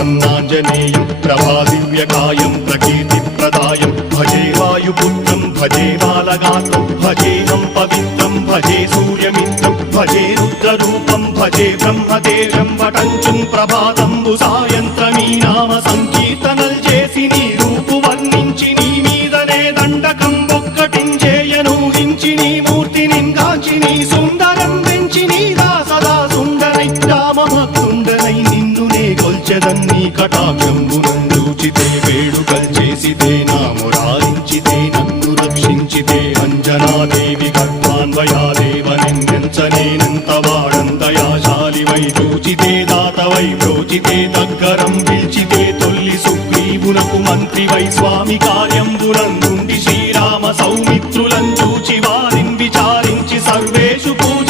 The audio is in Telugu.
प्रसन्नाञ्जनेयं प्रभादिव्यकायं प्रकीर्तिप्रदायं भजे वायुपुत्रं भजे बालगात्रं भजेऽहं पवित्रं भजे सूर्यमित्रं भजे रुद्ररूपं भजे ब्रह्मदेवं वटञ्चुं प्रभाతంబు సాయంత్రమీ నామ సంకీర్తనల్ చేసి నీ రూపు వర్ణించి నీ మీదనే దండకం ఒక్కటించేయను హించి నీ మూర్తిని గాంచి నీ సుందరం వెంచి నీ దాసదా సుందరై రామభక్తుండనై నిన్నునే కొల్చెదన్ని కటాక్షంబునందూచితే వేడుకల్ చేసితే నా మురారించితే నన్ను రక్షించితే అంజనాదేవి గర్భాన్వయాదేవనెంచనేనంత వాడంతయాశాలివై చూచితే దాతవై ప్రోచితే దగ్గరం పిలిచితే తొల్లి సుగ్రీవునకు మంత్రివై స్వామి కార్యంబునందుండి శ్రీరామ సౌమిత్రులం చూచి వారిని విచారించి సర్వేషు పూజ